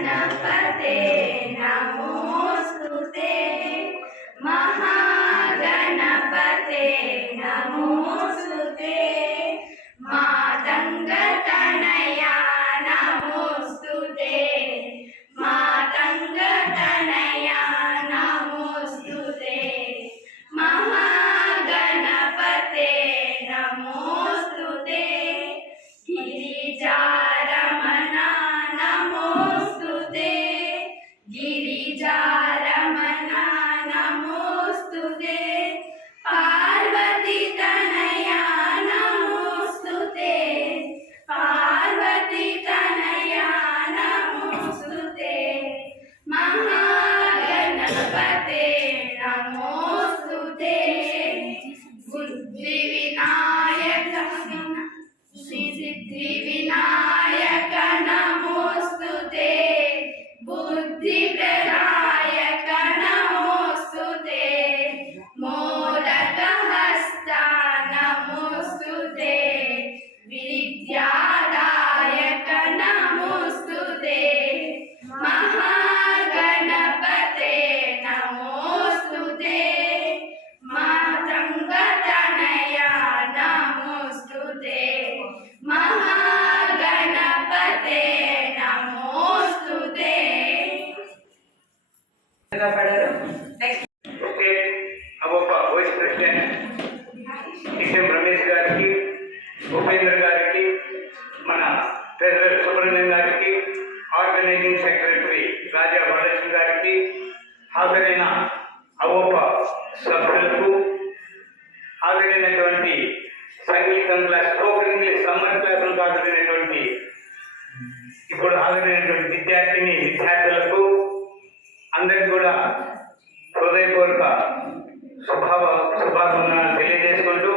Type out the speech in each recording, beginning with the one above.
गणपते नमोस्तुते महागणपते नमोस्तुते मातंगतनया नमोस्तुते मातंगतनया नमोस्तुते महागणपते नमोस्तुते गिरिजारमणा नमोस्तुते गिरिजारमणा नमोस्तुते पार्वती तनया नमोस्तुते पार्वती तनया नमोस्तुते महागणपते नमोस्तुते बुद्धिविनायक सिद्धिविनायक नमोस्तुते बुद्धिप्रदायक नमोस्तुते मोदकहस्ता नमोस्तुते विद्यादायक नमोस्तुते महागणपते नमोस्तुते मातंगतनया नमोस्तुते महागणपते नमोस्तुते ओके अब वाइस प्रेसिडेंट किशन रमेश गाరికి ఉపేంద్ర గారికి మన ట్రెజరర్ సుబ్రహ్మణ్యం గారికి ఆర్గనైజింగ్ సెక్రటరీ రాజా వరలక్ష్మి గారికి హాజరైన అవోప సభ్యులకు హాజరైనటువంటి సంగీతం క్లాస్ స్పోకెన్ ఇంగ్లీష్ సమ్మర్ క్లాసులకు హాజరైనటువంటి ఇప్పుడు హాజరైనటువంటి విద్యార్థులకు అందరికీ కూడా హృదయపూర్వక శుభాకాంక్షలు తెలియజేసుకుంటూ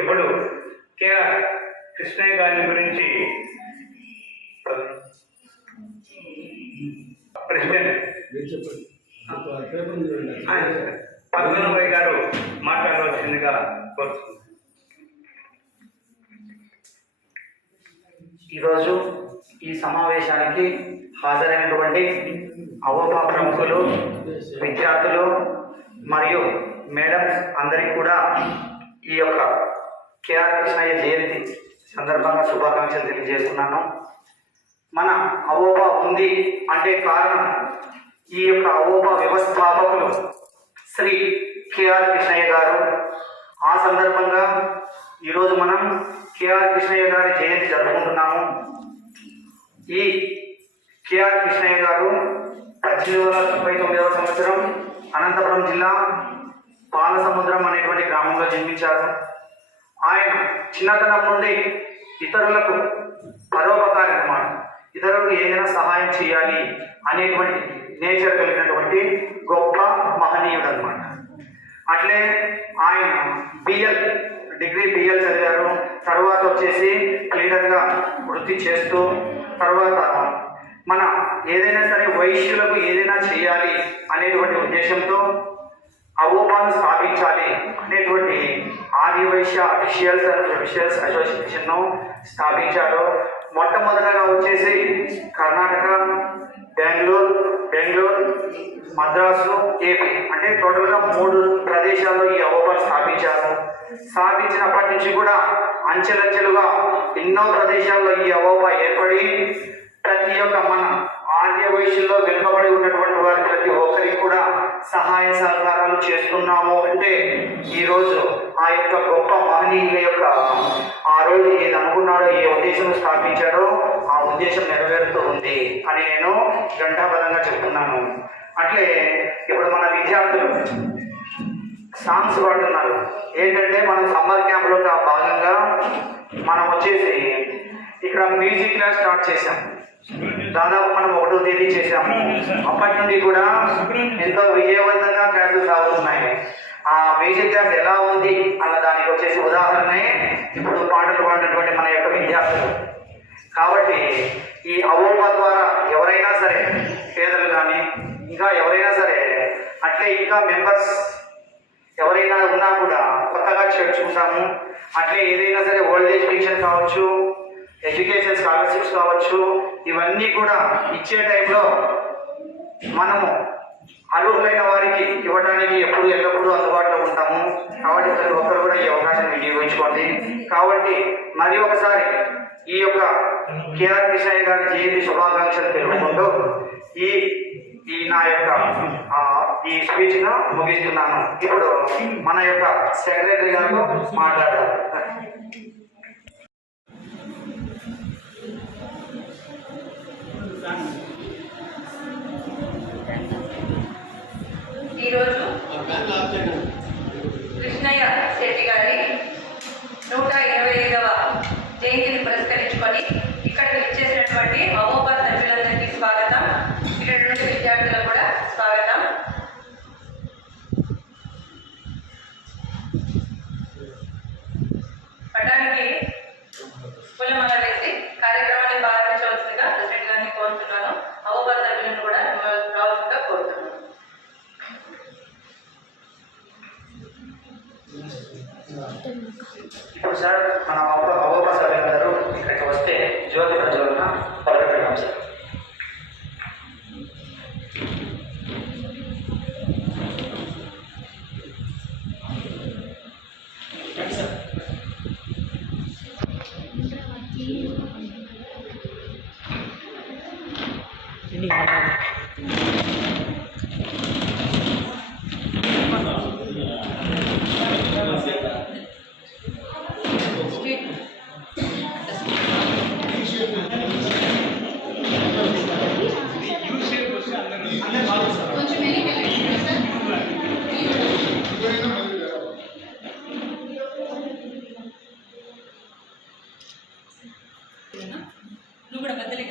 ఇప్పుడు కేఆర్ కృష్ణయ్య గారి గురించి ప్రెసిడెంట్ పద్మనాభయ్య గారు మాట్లాడవలసిందిగా కోరుతున్నాను. ఈరోజు ఈ సమావేశానికి హాజరైనటువంటి అవోపా ప్రముఖులు, విద్యార్థులు మరియు మేడమ్స్ అందరికీ కూడా ఈ యొక్క కేఆర్ కృష్ణయ్య జయంతి సందర్భంగా శుభాకాంక్షలు తెలియజేస్తున్నాను. మన అవోపా ఉంది అంటే కారణం ఈ యొక్క అవోపా వ్యవస్థాపకులు శ్రీ కేఆర్ కృష్ణయ్య గారు. ఆ సందర్భంగా ఈరోజు మనం కేఆర్ కృష్ణయ్య గారి జయంతి జరుపుకుంటున్నాము. ఈ కేఆర్ కృష్ణయ్య గారు 1899వ సంవత్సరం అనంతపురం జిల్లా పాలసముద్రం అనేటువంటి గ్రామంలో జన్మించారు. ఆయన చిన్నతనం నుండి ఇతరులకు పరోపకారి అన్నమాట, ఇతరులకు ఏదైనా సహాయం చేయాలి అనేటువంటి నేచర్ కలిగినటువంటి గొప్ప మహనీయుడు అన్నమాట. అట్లే ఆయన బిఎల్ డిగ్రీ బిఎల్ చదివారు. తర్వాత వచ్చేసి క్లీనర్గా వృత్తి చేస్తూ తర్వాత మన ఏదైనా సరే వైశ్యులకు ఏదైనా చేయాలి అనేటువంటి ఉద్దేశంతో అవోపాను స్థాపించాలి అనేటువంటి ఆర్యవైశ్య అఫీషియల్స్ అండ్ ప్రొఫెషనల్స్ అసోసియేషన్ను స్థాపించారు. మొట్టమొదటగా వచ్చేసి కర్ణాటక, బెంగళూరు, మద్రాసు, ఏపీ అంటే టోటల్గా 3 ప్రదేశాల్లో ఈ అవోపాను స్థాపించారు. స్థాపించినప్పటి నుంచి కూడా అంచెలంచెలుగా ఎన్నో ప్రదేశాల్లో ఈ అవోపా ఏర్పడి ప్రతి ఒక్క మన ఆర్య వయసులో వెనుకబడి ఉన్నటువంటి వారి ప్రతి ఒక్కరికి కూడా సహాయ సహకారాలు చేస్తున్నాము అంటే ఈరోజు ఆ యొక్క గొప్ప మహనీయుల యొక్క ఆ రోజు ఏది అనుకున్నాడో ఏ ఉద్దేశం స్థాపించాడో ఆ ఉద్దేశం నెరవేరుతూ ఉంది అని నేను ఘంటాబద్ధంగా చెప్తున్నాను. అట్లే ఇప్పుడు మన విద్యార్థులు సాంగ్స్ పాడుతున్నారు. ఏంటంటే మనం సమ్మర్ క్యాంప్లో భాగంగా మనం వచ్చేసి ఇక్కడ మ్యూజిక్ క్లాస్ స్టార్ట్ చేసాం. దాదాపు మనం 1వ తేదీ చేసాము. అప్పటి నుండి కూడా ఎంతో విజయవంతంగా క్లాసులు సాగుతున్నాయి. ఆ మ్యూజిక్ క్లాస్ ఎలా ఉంది అన్న దానికి వచ్చేసి ఉదాహరణే ఇప్పుడు పాటలు పాడినటువంటి మన యొక్క విద్యార్థులు. కాబట్టి ఈ అవోపా ద్వారా ఎవరైనా సరే పేదలు కానీ ఇంకా ఎవరైనా సరే అట్లే ఇంకా మెంబర్స్ ఎవరైనా ఉన్నా కూడా కొత్తగా చేర్చుకుంటాము. అట్లే ఏదైనా సరే ఓల్డ్ ఏజ్ పెన్షన్ కావచ్చు, ఎడ్యుకేషన్ స్కాలర్షిప్స్ కావచ్చు, ఇవన్నీ కూడా ఇచ్చే టైంలో మనము అర్హులైన వారికి ఇవ్వడానికి ఎల్లప్పుడూ అందుబాటులో ఉంటాము. కాబట్టి ప్రతి ఒక్కరు కూడా ఈ అవకాశాన్ని వినియోగించుకోండి. కాబట్టి మరి ఒకసారి ఈ యొక్క కేఆర్ కృష్ణయ్య గారి జయంతి శుభాకాంక్షలు తెలుపుకుంటూ ఈ నా యొక్క ఈ స్పీచ్ను ముగిస్తున్నాను. ఇప్పుడు మన యొక్క సెక్రటరీ గారు మాట్లాడారు. ఈరోజు కృష్ణయ్య శెట్టి గారి 125వ జయంతిని పురస్కరించుకొని ఇక్కడికి ఇచ్చేసినటువంటి అవోపా సభ్యులందరికీ స్వాగతం. ఇక్కడ నుండి విద్యార్థులకు కూడా స్వాగతం. పటానికి పూలమాల వేసి కార్యక్రమాన్ని ప్రారంభించవలసిందిగా ప్రెసిడెంట్ గారిని కోరుతున్నాను. అవోపా సభ్యులను కూడా రావాల్సిందిగా కోరుతున్నాను. ఇప్పుడు సార్ మన అవోపా సభ్యులందరూ ఇక్కడికి వస్తే జ్యోతి ప్రజ్వలన మొదలుపెట్టాం సార్. నువ్వు కూడా పెద్దలే